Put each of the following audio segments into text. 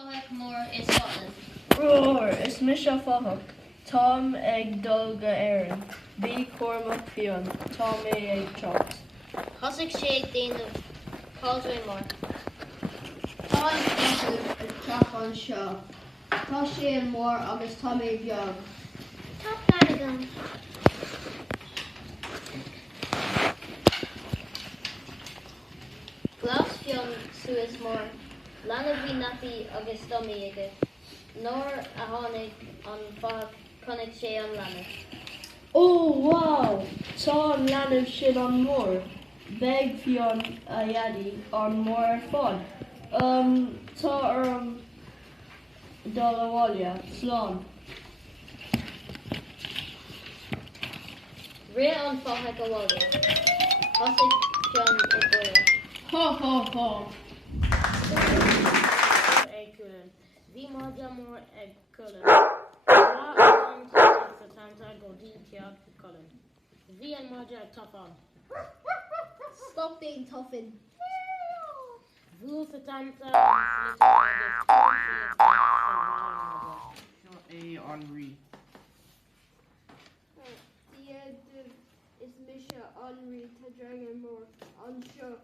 Fáic mór is Scotland. Roar is Misha Fahak. Tom ag dul go Éireann. Bhí Cormac Fionn. Tom é ag Chocht. Thosaigh sé déanamh Causeway mór. Tá is teach an seo. Tá sé an mór agus tá mé beag. Tá Flanagan. Glas Fionn suas mór. Lana bhí napi agus dumí aige. Nóir a tháinig an fáic chunig sé an lana. Oh, wow! Tá an leanamh sin an mór. Beg Fionn a dheadí an mór fád. Tá dul abhaile, slán. Ré an fáic a bháile. Thosaigh Fionn i bóire. Ho ho ho. Ag Cullen. Bhí máide mór ag Cullen. Sometimes I go deep to Cullen. Bhí an máide ag Toughan. Stop being toughened. Bhú sa tamsa Henri. Is Misha Henri to Dragon Moor on show.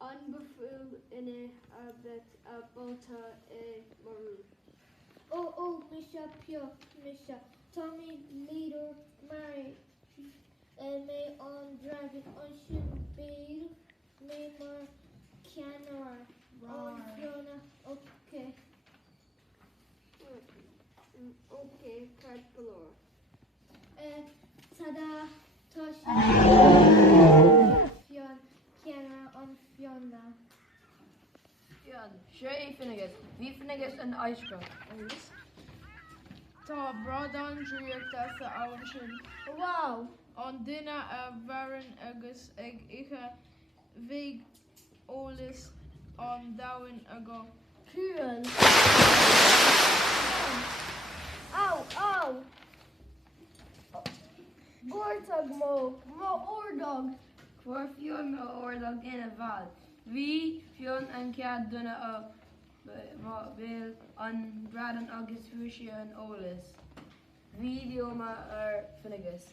Unbeful in a bit a bota a maroon. Oh, Misha Pio, Misha, Tommy leader, Mary, may on dragon, on should be, may more canor, on Fiona, okay. Okay, card galore. Tada, Toshi, Fiona, canor, on Fiona. Fionn, sé Finnegas. Bhí Finnegas an aisce. Tá bradan dríochta sa abhainn sin. Wow, An duine a bhaireann agus ag ithe bhí eolas an domhain agat. Cian. ow. Ortog mo ordog. Cuir Fionn má ordach ina bhall. Bhí Fionn an cead duine a bhéal an bradan agus fuaise an eolas. Bhí dioma ar Finnegas.